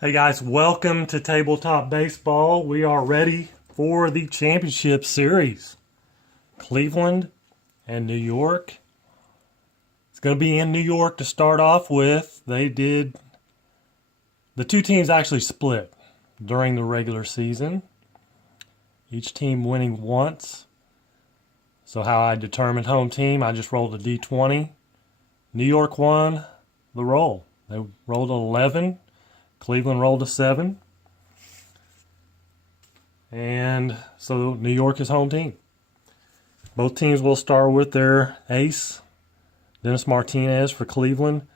Hey guys, welcome to Tabletop Baseball. We are ready for the championship series. Cleveland and New York. It's going to be in New York to start off with. The two teams actually split during the regular season. Each team winning once. So how I determined home team, I just rolled a D20. New York won the roll. They rolled an 11. Cleveland rolled a 7. And so New York is home team. Both teams will start with their ace, Dennis Martinez for Cleveland,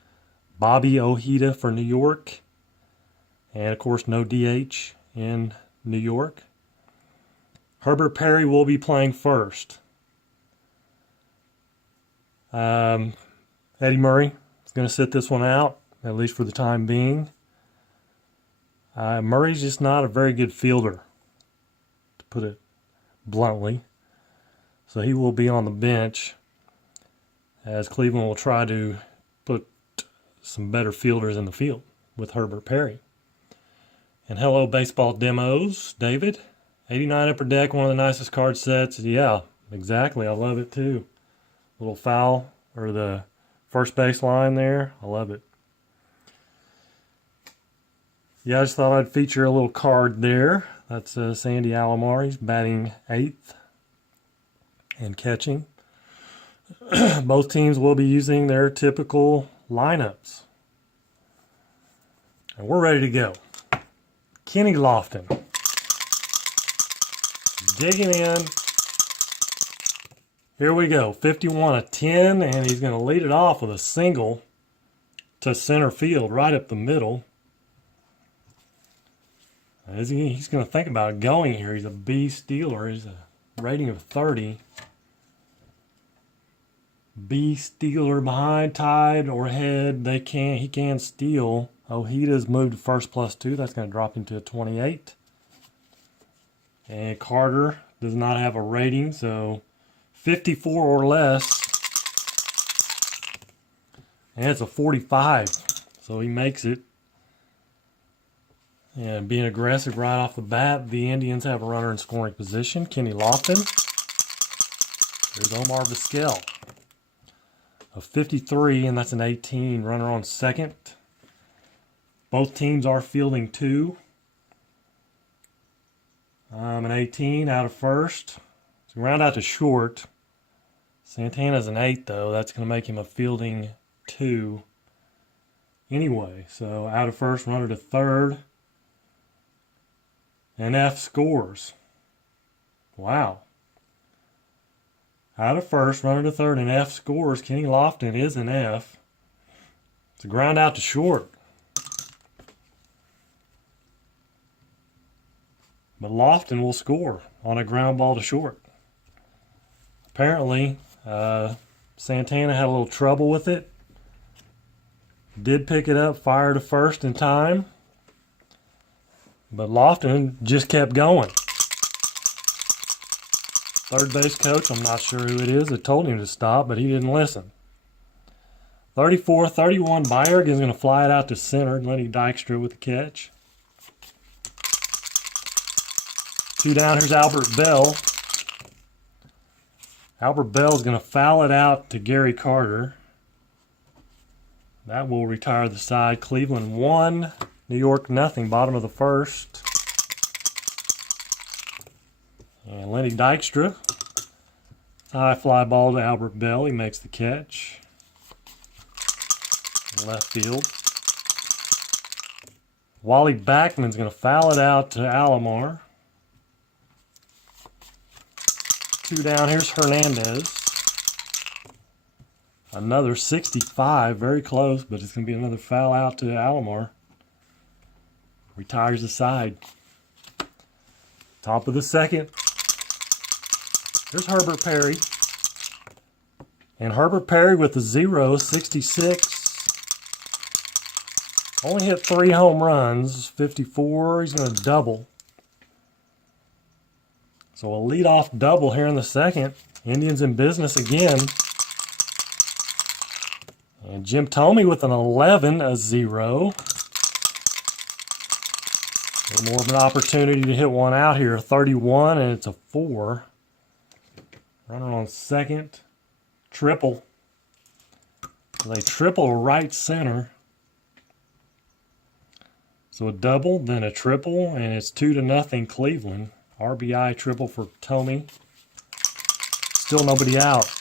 Bobby Ojeda for New York, and of course no DH in New York. Herbert Perry will be playing first. Eddie Murray is going to sit this one out, at least for the time being. Murray's just not a very good fielder, to put it bluntly. So he will be on the bench as Cleveland will try to put some better fielders in the field with Herbert Perry. And hello, baseball demos, David. 89 Upper Deck, one of the nicest card sets. Yeah, exactly. I love it too. Little foul, or the first base line there. I love it. Yeah, I just thought I'd feature a little card there. That's Sandy Alomar. He's batting 8th and catching. Both teams will be using their typical lineups. And we're ready to go. Kenny Lofton. Digging in. Here we go. 51 of 10, and he's going to lead it off with a single to center field, right up the middle. He's going to think about going here. He's a B stealer. He's a rating of 30. B stealer behind, tied or ahead. He can steal. Ojeda's moved to first +2. That's going to drop him to a 28. And Carter does not have a rating, so 54 or less. And it's a 45. So he makes it. And being aggressive right off the bat, the Indians have a runner in scoring position. Kenny Lofton. There's Omar Vizquel. A 53, and that's an 18. Runner on second. Both teams are fielding 2. An 18 out of first. So round out to short. Santana's an 8, though. That's going to make him a fielding 2. Anyway, so out of first, runner to third. And F scores. Wow. Out of first, runner to third, and F scores. Kenny Lofton is an F. It's a ground out to short. But Lofton will score on a ground ball to short. Apparently, Santana had a little trouble with it. Did pick it up, fire to first in time. But Lofton just kept going. Third base coach, I'm not sure who it is, that told him to stop, but he didn't listen. 34-31, Byerg is going to fly it out to center, and Lenny Dykstra with the catch. 2 down, here's Albert Bell. Albert Bell's going to foul it out to Gary Carter. That will retire the side. Cleveland 1, New York nothing. Bottom of the first. And Lenny Dykstra. High fly ball to Albert Bell. He makes the catch. Left field. Wally Backman's going to foul it out to Alomar. 2 down. Here's Hernandez. Another 65. Very close, but it's going to be another foul out to Alomar. Retires the side. Top of the second. Here's Herbert Perry. And Herbert Perry with the 0, 66. Only hit 3 home runs, 54. He's going to double. So a leadoff double here in the second. Indians in business again. And Jim Thome with an 11, a 0. A little more of an opportunity to hit one out here. 31, and it's a 4. Runner on second. Triple. They triple right center. So a double, then a triple, and it's 2-0 Cleveland. RBI triple for Thome. Still nobody out.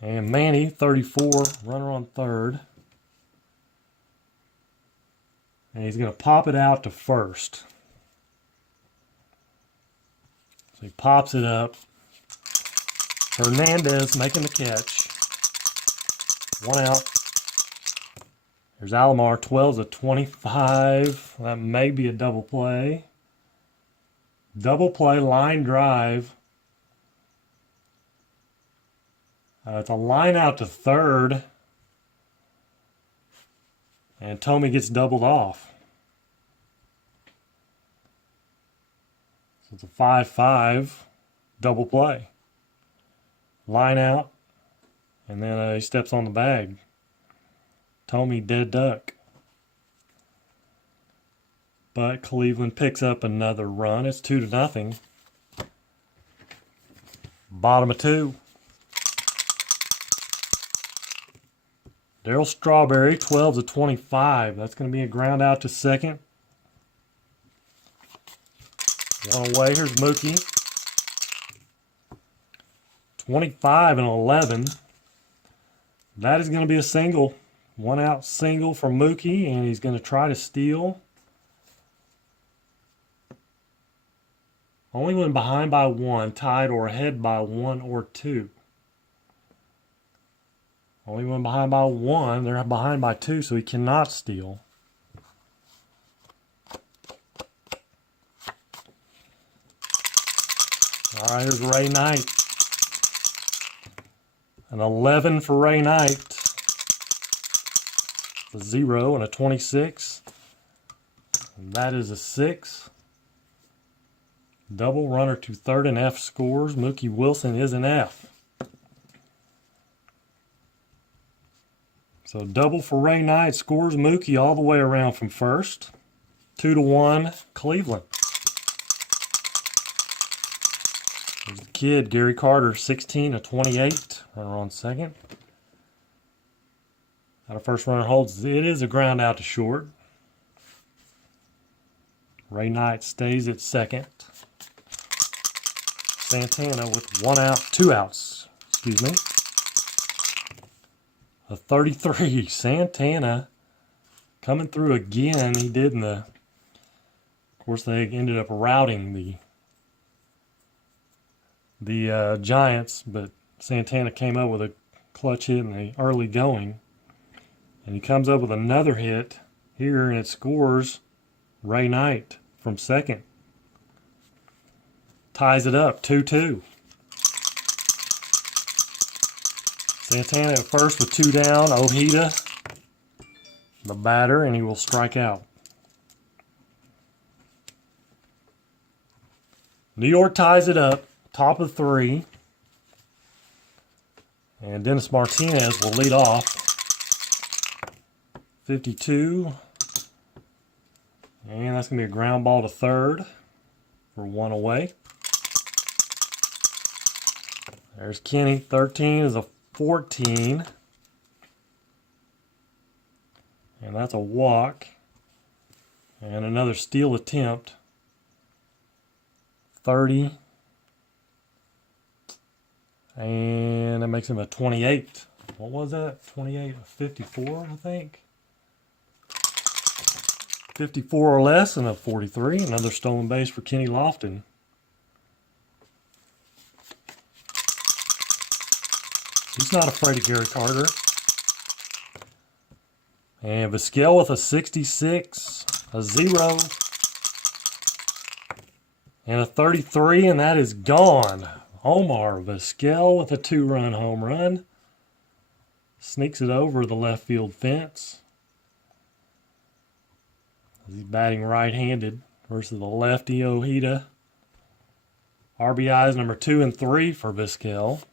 And Manny, 34, runner on third. And he's going to pop it out to first. So he pops it up. Hernandez making the catch. 1 out. There's Alomar, 12-25. That may be a double play. Double play, line drive. It's a line out to third. And Thome gets doubled off. So it's a 5-5 double play. Line out. And then he steps on the bag. Thome dead duck. But Cleveland picks up another run. It's 2-0. Bottom of 2. Darryl Strawberry, 12-25. That's going to be a ground out to second. 1 away. Here's Mookie. 25-11. That is going to be a single. 1 out single for Mookie, and he's going to try to steal. Only when behind by 1, tied or ahead by 1 or 2. Only when behind by 1, they're behind by 2, so he cannot steal. All right, here's Ray Knight. An 11 for Ray Knight. A 0 and a 26. And that is a 6. Double runner to third and F scores. Mookie Wilson is an F. So double for Ray Knight scores Mookie all the way around from first. 2-1 Cleveland. There's the kid, Gary Carter, 16-28. Runner on second. Our first runner holds. It is a ground out to short. Ray Knight stays at second. Santana with 1 out, 2 outs. Excuse me. A 33. Santana coming through again. He did in the. Of course, they ended up routing the Giants, but Santana came up with a clutch hit in the early going. And he comes up with another hit here, and it scores Ray Knight from second. Ties it up, 2-2. Santana at first with 2 down. Ojeda, the batter, and he will strike out. New York ties it up, top of 3. And Dennis Martinez will lead off. 52. And that's going to be a ground ball to third for 1 away. There's Kenny. 13 is a 14. And that's a walk. And another steal attempt. 30. And that makes him a 28. What was that? 28, 54, I think. 54 or less and a 43. Another stolen base for Kenny Lofton. He's not afraid of Gary Carter. And Vizquel with a 66, a 0, and a 33, and that is gone. Omar Vizquel with a 2-run home run. Sneaks it over the left field fence. He's batting right-handed versus the lefty Ojeda. RBIs number 2 and 3 for Vizquel.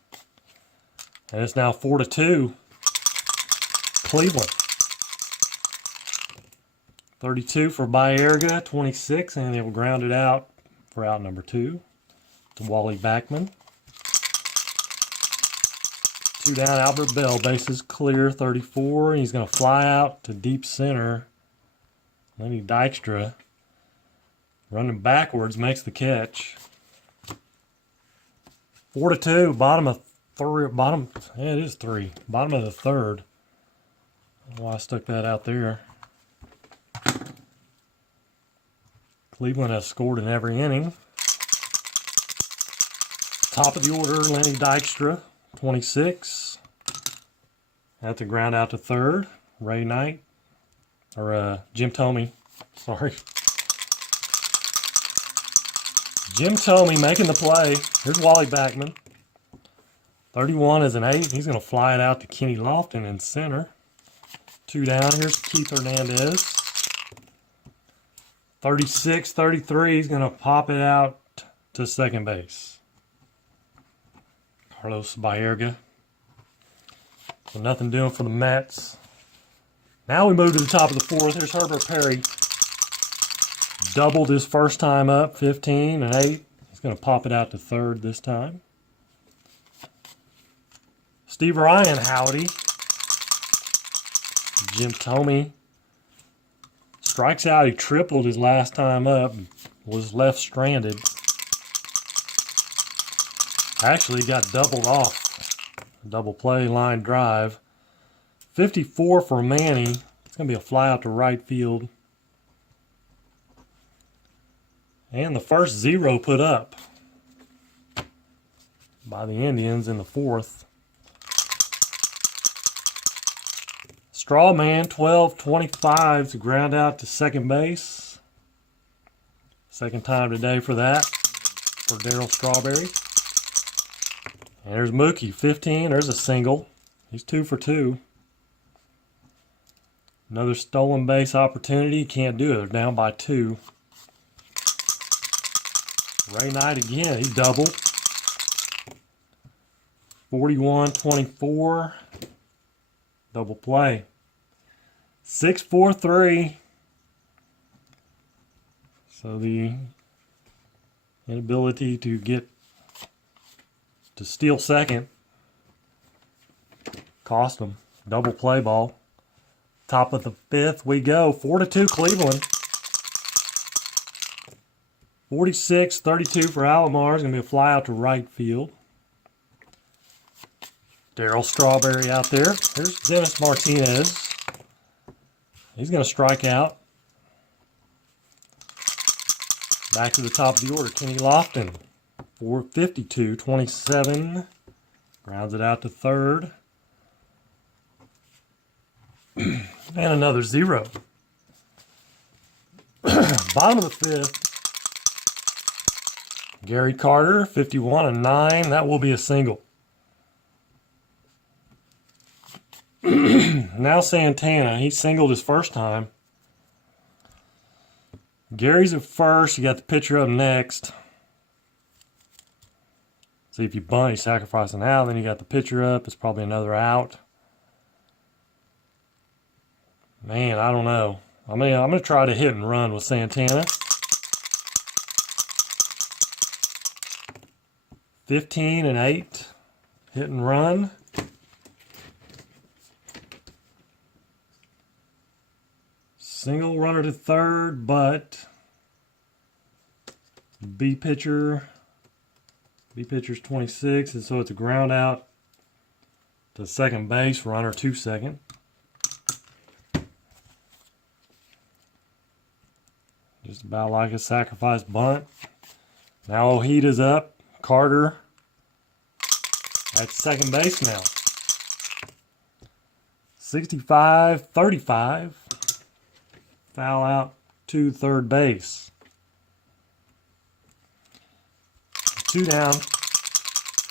And it's now 4-2. Cleveland. 32 for Baerga, 26, and he'll ground it out for out number 2 to Wally Backman. 2 down, Albert Bell, bases clear, 34. He's going to fly out to deep center. Lenny Dykstra, running backwards, makes the catch. 4-2, bottom of 3. Yeah, it is 3. Bottom of the 3rd. I don't know why I stuck that out there. Cleveland has scored in every inning. Top of the order, Lenny Dykstra, 26. Had to ground out to 3rd. Ray Knight, or Jim Thome, sorry. Jim Thome making the play. Here's Wally Backman. 31 is an 8. He's going to fly it out to Kenny Lofton in center. 2 down. Here's Keith Hernandez. 36, 33. He's going to pop it out to second base. Carlos Baerga. So nothing doing for the Mets. Now we move to the top of the 4th. Here's Herbert Perry. Doubled his first time up, 15 and 8. He's going to pop it out to 3rd this time. Steve Ryan, howdy. Jim Thome strikes out. He tripled his last time up. Was left stranded. Actually got doubled off. Double play, line drive. 54 for Manny. It's going to be a fly out to right field. And the first 0 put up by the Indians in the 4th. Strawman, 12-25 to ground out to second base. Second time today for that, for Darryl Strawberry. And there's Mookie, 15. There's a single. He's 2 for 2. Another stolen base opportunity. Can't do it. They're down by 2. Ray Knight again. He doubled. 41-24. Double play. 6-4-3. So the inability to get to steal second cost them. Double play ball. Top of the 5th we go. 4-2 Cleveland. 46-32 for Alomar. It's going to be a fly out to right field. Darryl Strawberry out there. Here's Dennis Martinez. He's going to strike out. Back to the top of the order. Kenny Lofton. 452-27. Grounds it out to 3rd. And another 0. Bottom of the 5th. Gary Carter, 51-9. That will be a single. Now Santana. He singled his first time. Gary's at first. You got the pitcher up next. See if you bunt, you sacrifice an out. Then you got the pitcher up. It's probably another out. Man, I don't know. I'm gonna try to hit and run with Santana. 15 and 8. Hit and run. Single runner to third, but B pitcher's 26, and so it's a ground out to second base, runner to second. Just about like a sacrifice bunt. Now Ojeda's up. Carter at second base now. 65-35. Foul out to third base. 2 down.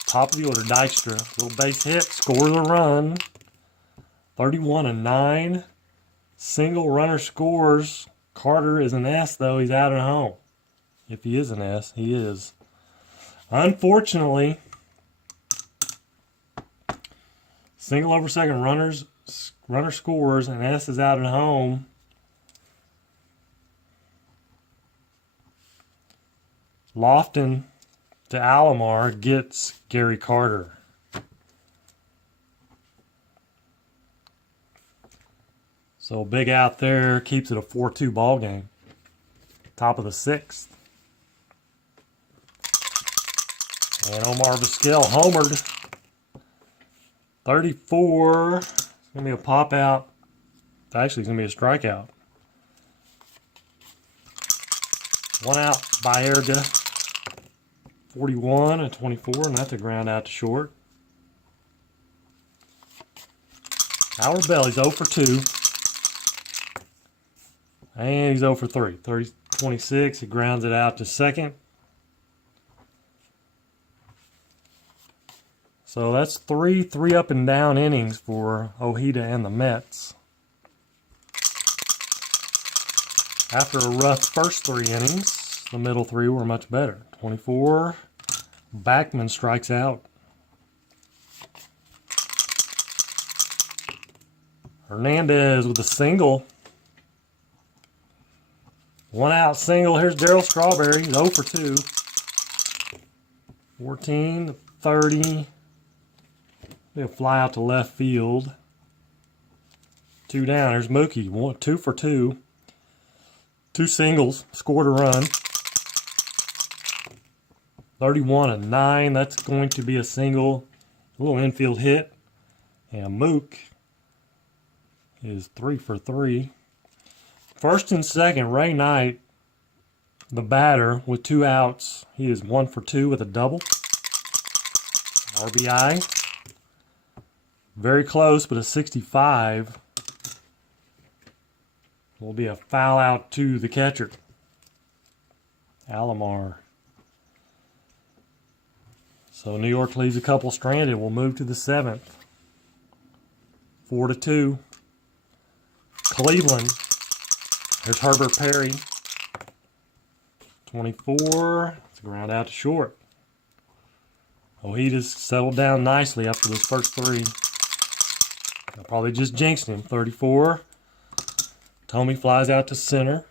Top of the order, Dykstra. Little base hit, scores a run. 31-9. Single runner scores. Carter is an S, though. He's out at home. If he is an S, he is. Unfortunately, single over second, runner scores, and S is out at home. Lofton to Alomar gets Gary Carter. So big out there keeps it a 4-2 ball game. Top of the 6th. And Omar Vizquel homered. 34. It's going to be a pop out. Actually, it's going to be a strikeout. 1 out by Erga. 41-24, and that's a ground out to short. Howard Bell's 0 for 2. And he's 0 for 3. 26, he grounds it out to second. So that's three up and down innings for Ojeda and the Mets. After a rough first 3 innings, the middle 3 were much better. 24, Backman strikes out. Hernandez with a single. 1 out single. Here's Darryl Strawberry. He's 0 for 2. 14-30. Be a fly out to left field. 2 down. There's Mookie. 2 for 2. 2 singles. Scored a run. 31-9. That's going to be a single. A little infield hit. And Mook is 3 for 3. First and second, Ray Knight, the batter, with 2 outs. He is 1 for 2 with a double. RBI. Very close, but a 65. Will be a foul out to the catcher. Alomar. So New York leaves a couple stranded. We'll move to the 7th. 4-2. Cleveland. There's Herbert Perry. 24. It's a ground out to short. Ojeda's settled down nicely after those first 3. I probably just jinxed him. 34. Tommy flies out to center.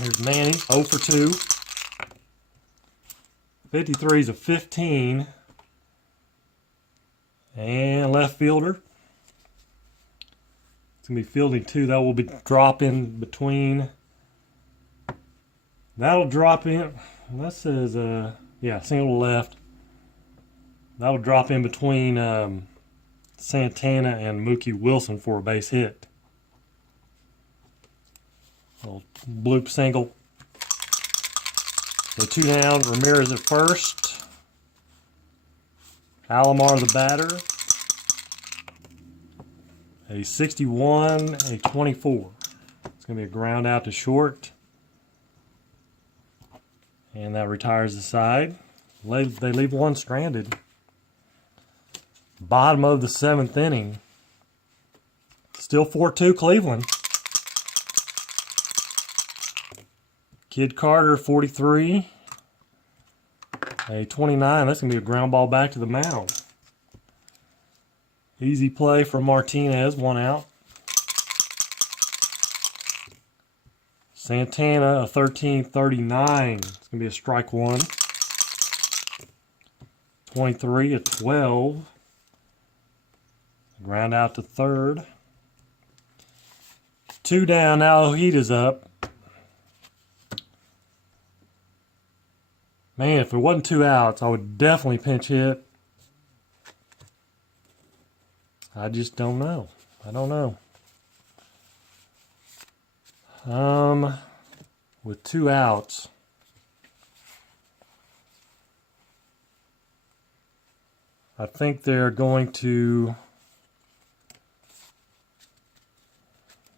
Here's Manny. 0 for 2. 53 is a 15. And left fielder. It's going to be fielding 2. That will be dropping between. That'll drop in. That says, yeah, single to left. That'll drop in between Santana and Mookie Wilson for a base hit. Little bloop single. So 2 down. Ramirez at first. Alomar the batter. A 61, a 24. It's going to be a ground out to short. And that retires the side. They leave 1 stranded. Bottom of the 7th inning. Still 4-2 Cleveland. Kid Carter, 43. A 29. That's going to be a ground ball back to the mound. Easy play for Martinez, 1 out. Santana, a 13-39. It's going to be a strike 1. 23 at 12. Ground out to third. 2 down, now Ojita's up. Man, if it wasn't 2 outs, I would definitely pinch hit. I just don't know. I don't know. With 2 outs, I think they're going to.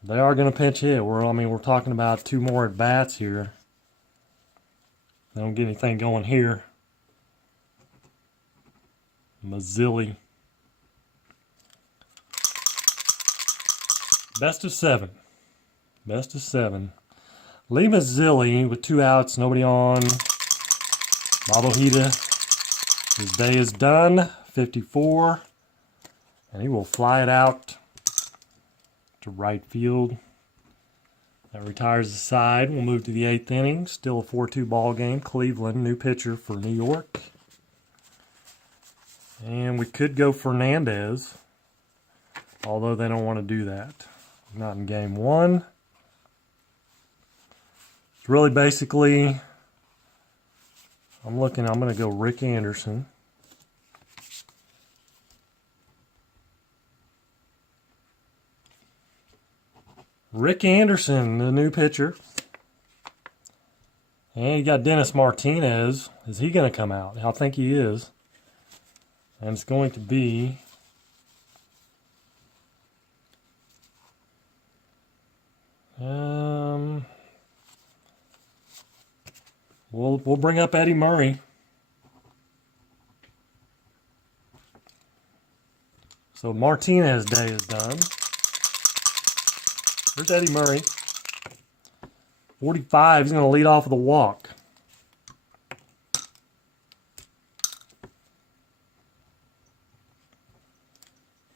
They are going to pinch hit. We're talking about 2 more at bats here. They don't get anything going here. Mazzilli. Best of 7. Best of 7. Lee Mazzilli with 2 outs, nobody on. Bob Ojita, his day is done. 54. And he will fly it out to right field. That retires the side. We'll move to the 8th inning. Still a 4-2 ball game. Cleveland, new pitcher for New York. And we could go Fernandez, although they don't want to do that. Not in game 1. It's really basically, I'm going to go Rick Anderson. Rick Anderson, the new pitcher. And you got Dennis Martinez. Is he going to come out? I think he is. And it's going to be we'll bring up Eddie Murray. So Martinez's day is done. Here's Eddie Murray. 45, he's going to lead off with a walk.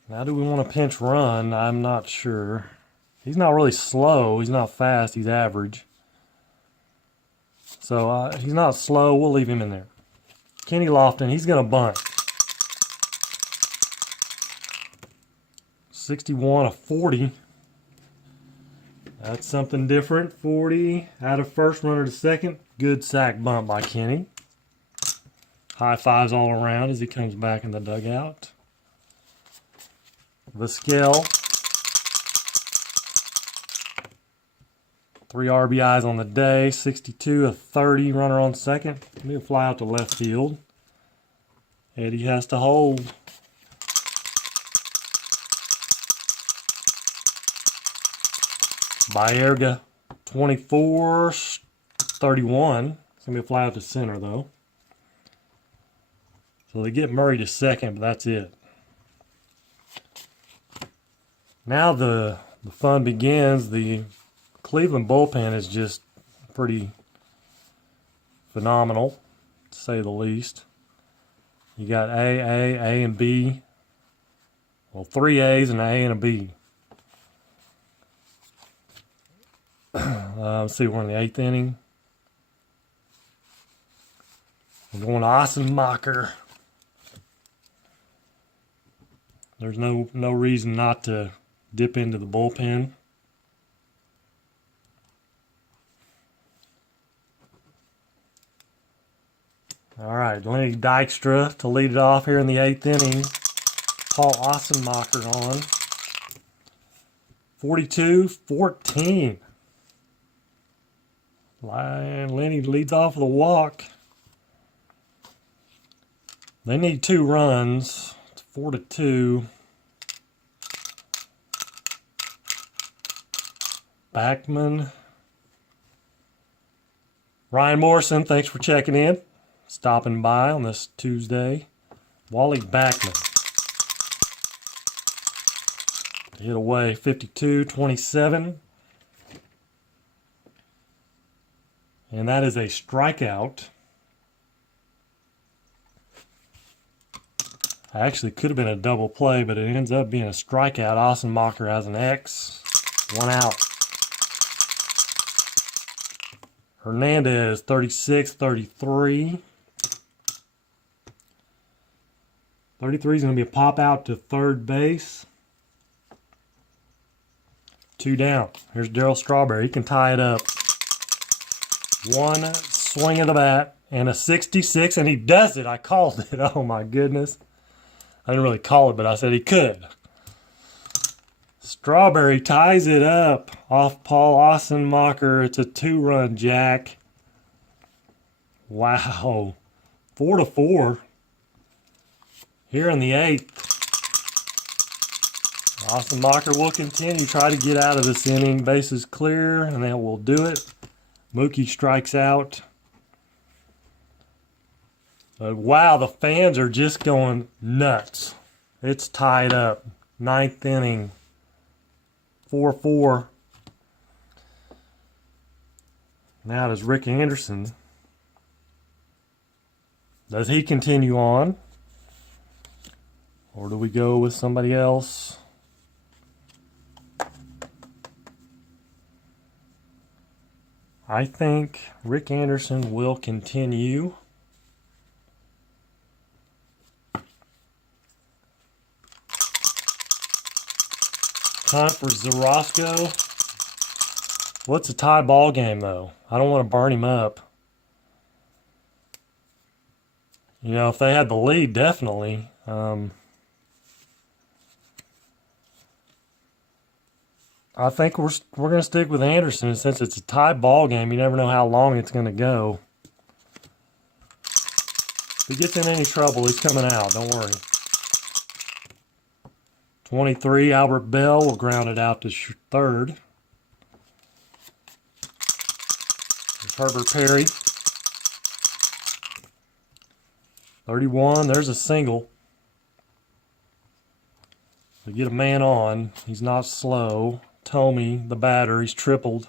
Now, do we want to pinch run? I'm not sure. He's not really slow. He's not fast. He's average. So he's not slow. We'll leave him in there. Kenny Lofton, he's going to bunt. 61 of 40. That's something different. 40 out of first, runner to second. Good sack bunt by Kenny. High fives all around as he comes back in the dugout. Vizquel. 3 RBIs on the day. 62 of 30. Runner on second. He'll fly out to left field. Eddie has to hold. Baerga, 24, 31. It's going to be a fly out to center, though. So they get Murray to second, but that's it. Now the fun begins. The Cleveland bullpen is just pretty phenomenal, to say the least. You got A, and B. Well, 3 A's and an A and a B. Let's see, we're in the 8th inning. We're going to Ossenmacher. There's no reason not to dip into the bullpen. All right, Lenny Dykstra to lead it off here in the 8th inning. Paul Ossenmacher on. 42-14. And Lenny leads off with a walk. They need 2 runs. It's 4-2. Backman. Ryan Morrison, thanks for checking in. Stopping by on this Tuesday. Wally Backman. Hit away 52-27. And that is a strikeout. Actually, could have been a double play, but it ends up being a strikeout. Ossenmacher has an X. 1 out. Hernandez, 36-33. 33 is going to be a pop out to third base. 2 down. Here's Darryl Strawberry. He can tie it up. One swing of the bat and a 66, and he does it. I called it. Oh my goodness. I didn't really call it, but I said he could. Strawberry ties it up off Paul Ossenmacher. It's a 2-run jack. Wow. 4-4. Here in the 8th. Ossenmacher will continue, try to get out of this inning. Bases clear, and that will do it. Mookie strikes out. But wow, the fans are just going nuts. It's tied up. 9th inning. 4-4. Now does Rick Anderson. Does he continue on? Or do we go with somebody else? I think Rick Anderson will continue. Time for Zarosco. What's a tie ball game, though? I don't want to burn him up. You know, if they had the lead, definitely. I think we're going to stick with Anderson. Since it's a tie ball game, you never know how long it's going to go. If he gets in any trouble, he's coming out. Don't worry. 23, Albert Bell will ground it out to third. There's Herbert Perry. 31, there's a single. To get a man on, he's not slow. Tomey, the batter, he's tripled.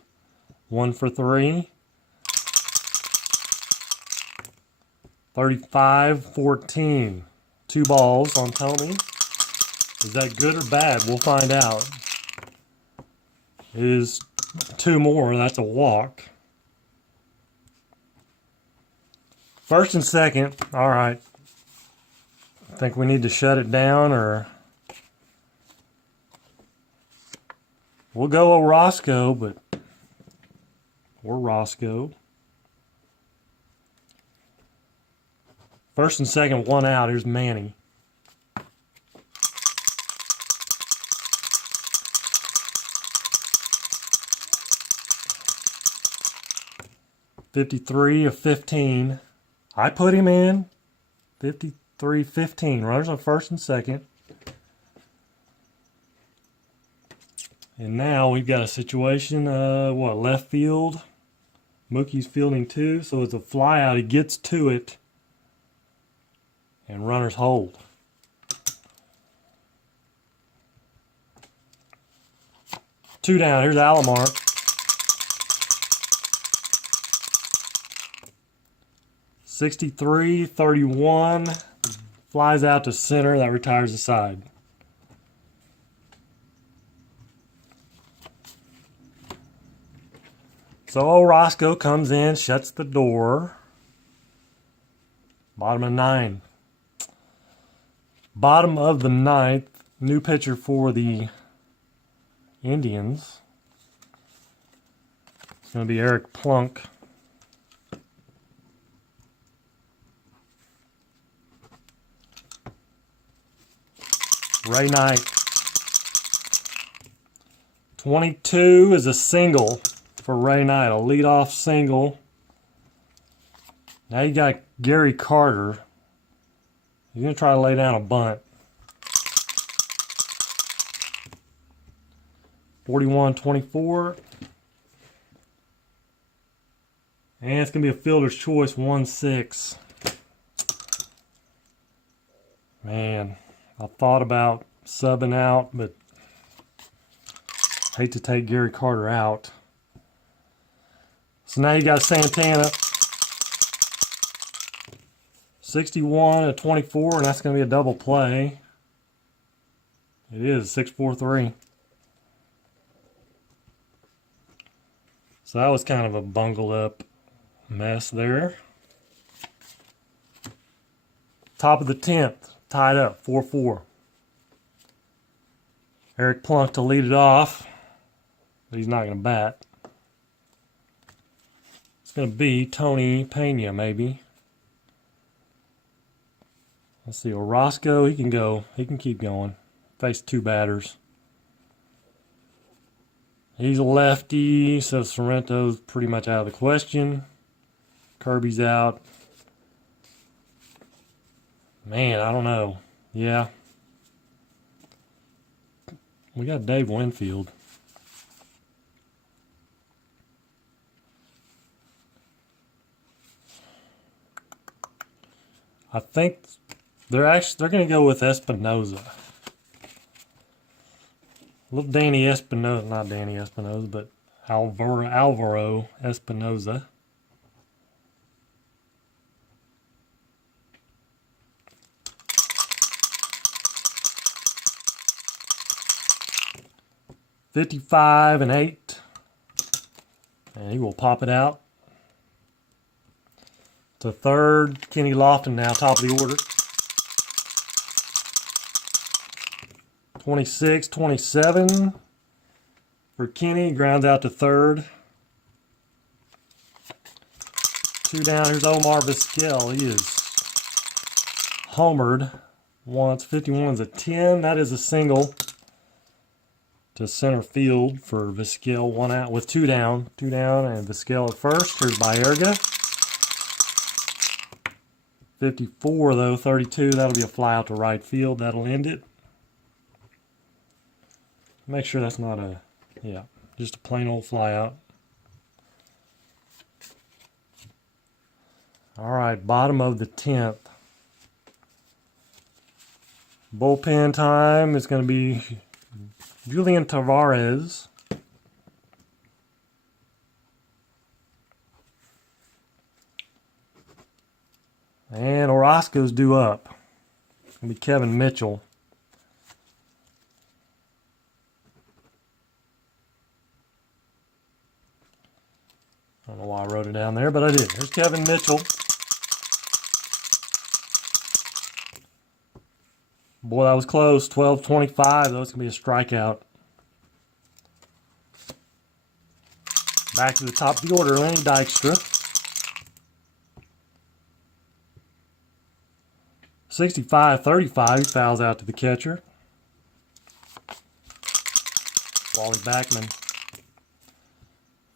1 for 3. 35-14. 2 balls on Tomey. Is that good or bad? We'll find out. It is 2 more. That's a walk. First and second. All right. I think we need to shut it down, or we'll go Orozco, but or Roscoe. First and second, 1 out. Here's Manny. (53-15). I put him in. 53-15. Runners on first and second. And now we've got a situation, left field. Mookie's fielding 2, so it's a fly out. He gets to it. And runners hold. Two down. Here's Alomar. (63-31). Flies out to center. That retires the side. So Roscoe comes in, shuts the door. Bottom of 9. Bottom of the 9th. New pitcher for the Indians. It's going to be Eric Plunk. Ray Knight. 22 is a single for Ray Knight, a leadoff single. Now you got Gary Carter. He's going to try to lay down a bunt. 41-24. And it's going to be a fielder's choice, 1-6. Man, I thought about subbing out, but hate to take Gary Carter out. So now you got Santana. 61-24, and that's going to be a double play. It is 6-4-3. So that was kind of a bungled up mess there. Top of the 10th. tied up, 4-4. Eric Plunk to lead it off, but he's not going to bat. It's going to be Tony Pena, maybe. Let's see, Orozco, he can go. He can keep going. Face 2 batters. He's a lefty, so Sorrento's pretty much out of the question. Kirby's out. Man, I don't know. Yeah. We got Dave Winfield. I think they're going to go with Espinoza. Little Danny Espinoza, not Danny Espinoza, but Alvaro Espinoza. $55-8, and he will pop it out to third. Kenny Lofton now top of the order. 26-27 for Kenny. Grounds out to third. 2 down. Here's Omar Vizquel. He is homered once. 51's a 10. That is a single to center field for Vizquel. 1 out with 2 down. 2 down and Vizquel at first. Here's Baerga. 54 though. 32. That'll be a fly out to right field. That'll end it. Make sure that's not a, yeah, just a plain old fly out. All right, bottom of the 10th. Bullpen time is going to be Julian Tavares. And Orozco's due up. It's going to be Kevin Mitchell. I don't know why I wrote it down there, but I did. Here's Kevin Mitchell. Boy, that was close. 12-25. That's going to be a strikeout. Back to the top of the order, Lenny Dykstra. 65-35. He fouls out to the catcher. Wally Backman.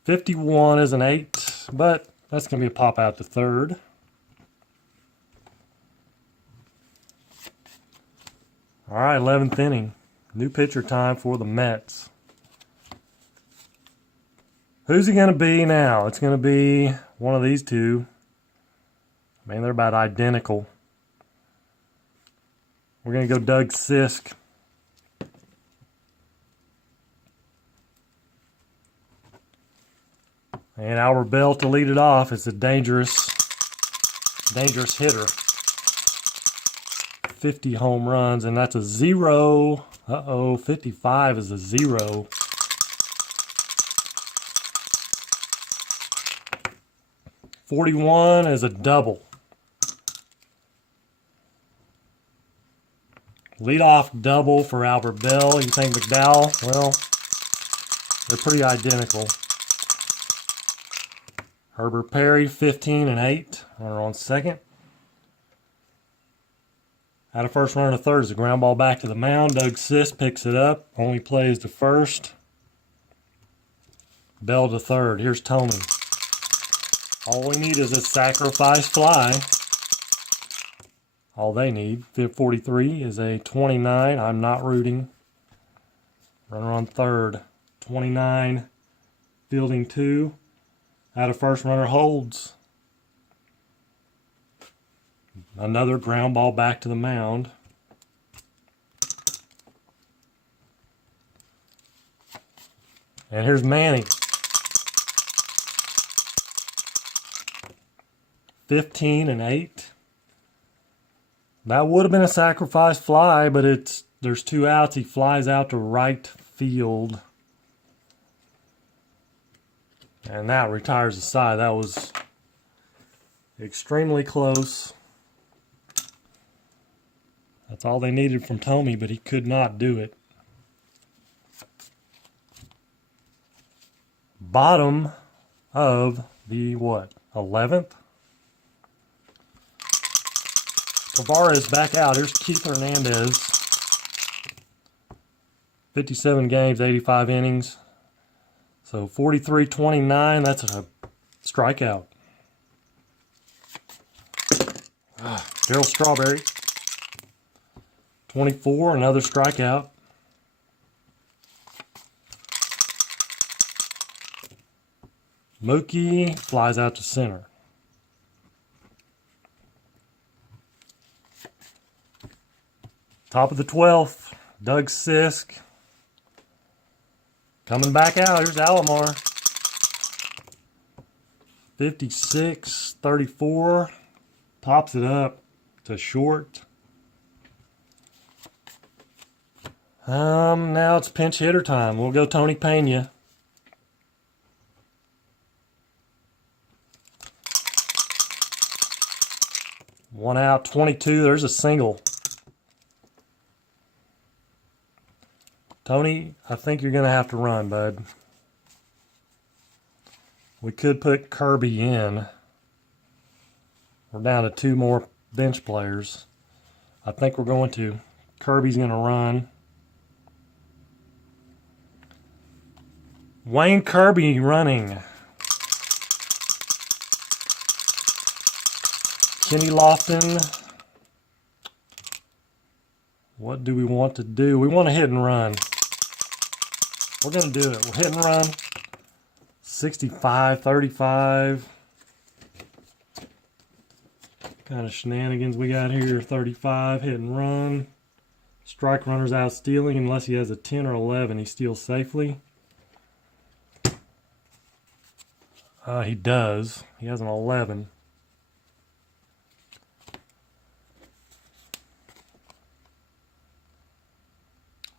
51 is an 8, but that's going to be a pop out to third. All right, 11th inning. New pitcher time for the Mets. Who's he going to be now? It's going to be one of these two. I mean, they're about identical. We're going to go Doug Sisk. And Albert Bell to lead it off. It's a dangerous hitter. 50 home runs, and that's a 0. 55 is a 0. .41 is a double. Leadoff double for Albert Bell. You think McDowell? Well, they're pretty identical. Herbert Perry, 15-8. Runner on second. Out of first, runner to third is a ground ball back to the mound. Doug Sisk picks it up. Only plays to first. Bell to third. Here's Tony. All we need is a sacrifice fly. All they need. 43 is a 29. I'm not rooting. Runner on third. 29. Fielding 2. Out of first, runner holds. Another ground ball back to the mound. And here's Manny. 15-8. That would have been a sacrifice fly, but there's 2 outs. He flies out to right field. And that retires the side. That was extremely close. A That's all they needed from Tommy, but he could not do it. Bottom of the what? 11th? Tavares back out. Here's Keith Hernandez. 57 games, 85 innings. So 43-29, that's a strikeout. Darryl Strawberry. 24, another strikeout. Mookie flies out to center. Top of the 12th, Doug Sisk. Coming back out, here's Alomar. 56-34. Pops it up to short. Now it's pinch hitter time. We'll go Tony Pena. One out, 22. There's a single. Tony, I think you're going to have to run, bud. We could put Kirby in. We're down to 2 more bench players. I think we're going to. Kirby's going to run. Wayne Kirby running. Kenny Lofton. What do we want to do? We want to hit and run. We're going to do it. We'll hit and run. 65-35. Kind of shenanigans we got here. 35, hit and run. Strike runner's out stealing unless he has a 10 or 11. He steals safely. He does. He has an 11.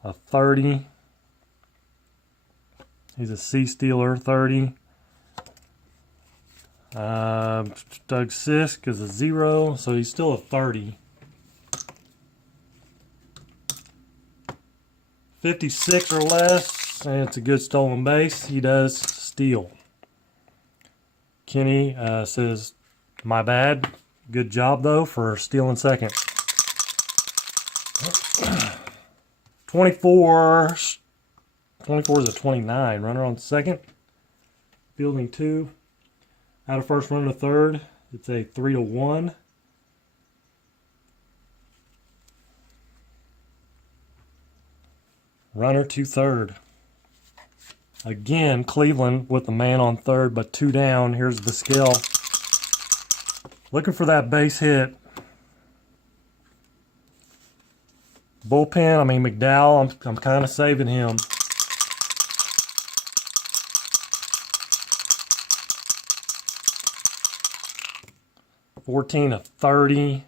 A 30. He's a C stealer, 30. Doug Sisk is a 0, so he's still a 30. 56 or less, and it's a good stolen base. He does steal. Kenny says, my bad. Good job, though, for stealing second. 24. 24 is a 29. Runner on second. Fielding 2. Out of first, runner to third. It's a 3-1. Runner to third. Again, Cleveland with the man on third, but 2 down. Here's the skill. Looking for that base hit. Bullpen, McDowell, I'm kind of saving him. (14-30).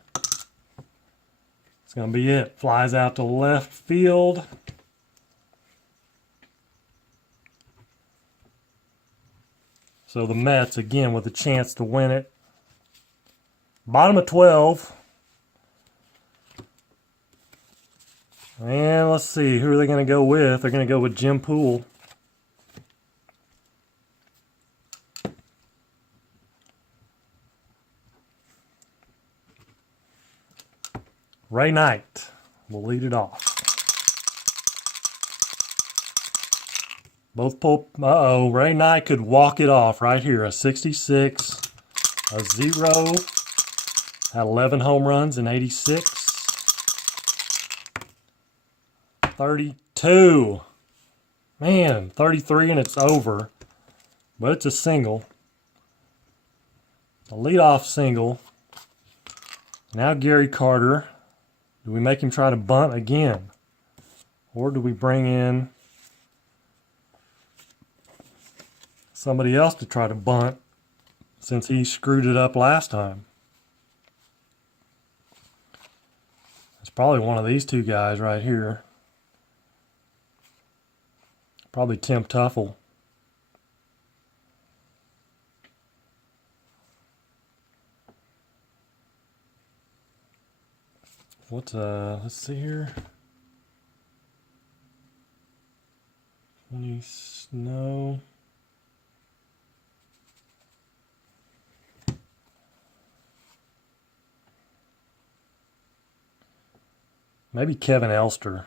It's going to be it. Flies out to left field. So the Mets, again, with a chance to win it. Bottom of 12. And let's see, who are they going to go with? They're going to go with Jim Poole. Ray Knight will lead it off. Both pull. Uh-oh, Ray Knight could walk it off right here. A 66, a 0, had 11 home runs in 86. 32. Man, 33 and it's over. But it's a single. A leadoff single. Now Gary Carter. Do we make him try to bunt again? Or do we bring in somebody else to try to bunt since he screwed it up last time? It's probably one of these 2 guys right here. Probably Tim Tuffle. let's see here. 20, no. Maybe Kevin Elster.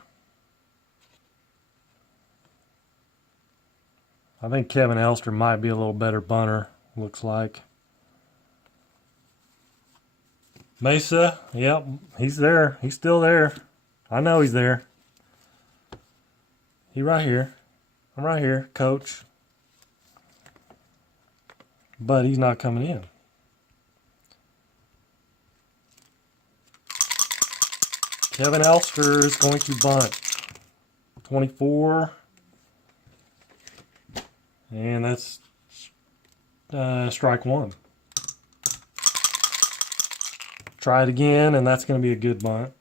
I think Kevin Elster might be a little better bunter, looks like. Mesa, yep, he's there. He's still there. I know he's there. He right here. I'm right here, coach. But he's not coming in. Kevin Elster is going to bunt. 24. And that's strike one. Try it again, and that's going to be a good bunt.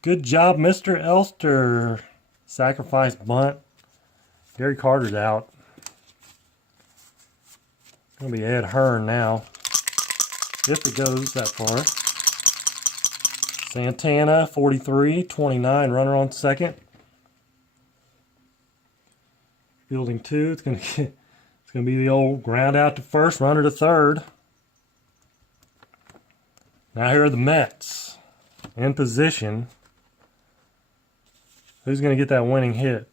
Good job, Mr. Elster. Sacrifice bunt. Gary Carter's out. It's going to be Ed Hearn now, if it goes that far. Santana, 43, 29, runner on second. Fielding two, it's going to be the old ground out to first, runner to third. Now here are the Mets in position. Who's going to get that winning hit?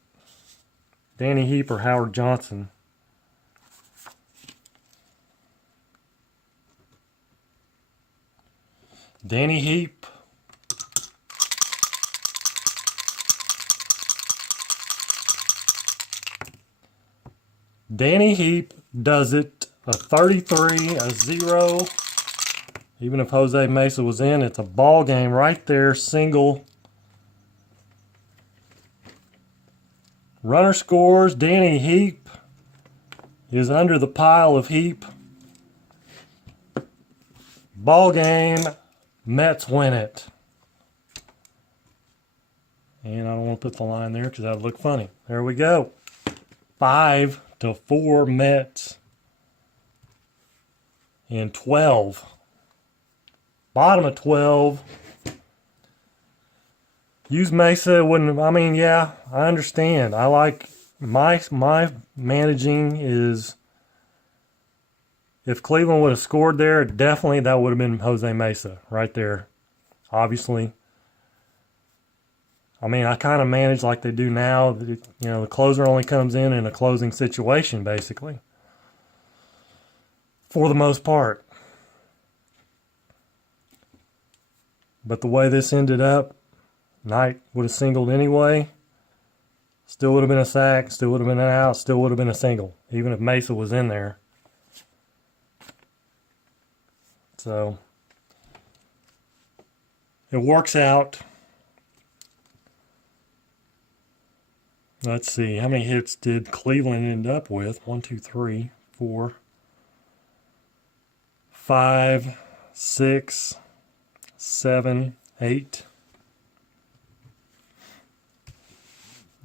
Danny Heap or Howard Johnson? Danny Heap. Danny Heap does it. A 33, a 0. Even if Jose Mesa was in, it's a ball game right there. Single. Runner scores. Danny Heap is under the pile of Heap. Ball game. Mets win it. And I don't want to put the line there because that would look funny. There we go. 5-4 Mets in 12. Bottom of 12. Use Mesa wouldn't. I mean, yeah, I understand. I like my managing is. If Cleveland would have scored there, definitely that would have been Jose Mesa right there. Obviously. I mean, I kind of manage like they do now. The closer only comes in a closing situation, basically. For the most part. But the way this ended up, Knight would have singled anyway. Still would have been a sack. Still would have been an out. Still would have been a single. Even if Mesa was in there. So, it works out. Let's see, how many hits did Cleveland end up with? 1, 2, 3, 4, 5, 6, 7, 8.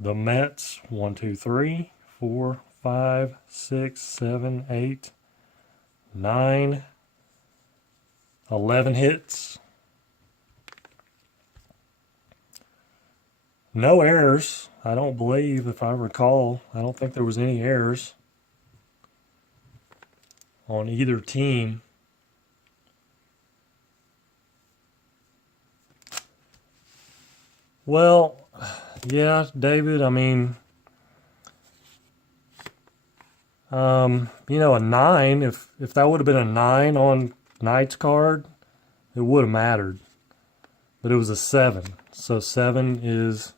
The Mets, 1, 2, 3, 4, 5, 6, 7, 8, 9, 11 hits. No errors. I don't believe, if I recall, I don't think there was any errors on either team. Well, yeah, David, I mean, a 9, if that would have been a 9 on Knight's card, it would have mattered. But it was a 7. So 7 is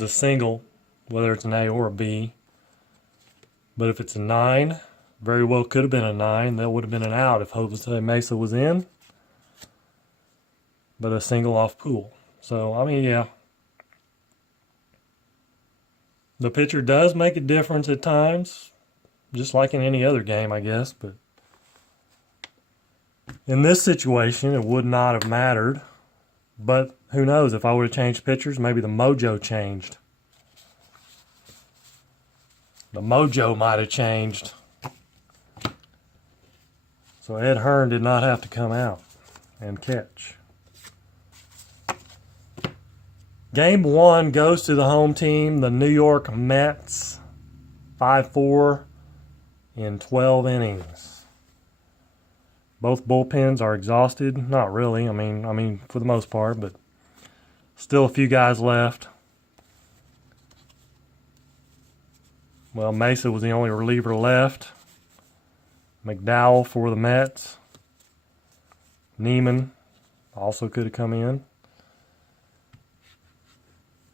a single, whether it's an A or a B. But if it's a 9, very well could have been a 9. That would have been an out if Jose Mesa was in. But a single off Poole. So, I mean, yeah. The pitcher does make a difference at times. Just like in any other game, I guess. But in this situation, it would not have mattered. But who knows? If I would have changed pitchers, maybe the mojo changed. The mojo might have changed. So Ed Hearn did not have to come out and catch. Game 1 goes to the home team, the New York Mets, 5-4 in 12 innings. Both bullpens are exhausted. Not really. I mean for the most part, but still a few guys left. Well, Mesa was the only reliever left. McDowell for the Mets. Neiman also could have come in.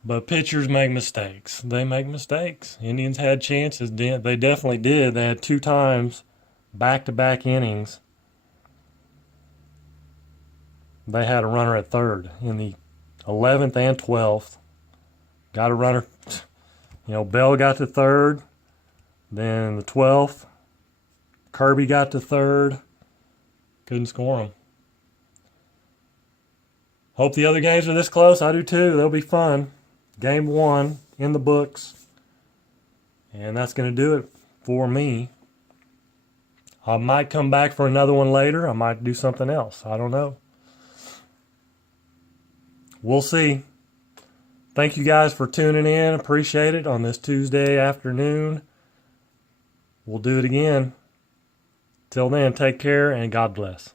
But pitchers make mistakes. They make mistakes. Indians had chances. They definitely did. They had 2 times back-to-back innings. They had a runner at third in the 11th and 12th. Got a runner. Bell got to third. Then the 12th, Kirby got to third. Couldn't score him. Hope the other games are this close. I do too. They'll be fun. Game 1 in the books. And that's going to do it for me. I might come back for another one later. I might do something else. I don't know. We'll see. Thank you guys for tuning in. Appreciate it on this Tuesday afternoon. We'll do it again. Till then, take care and God bless.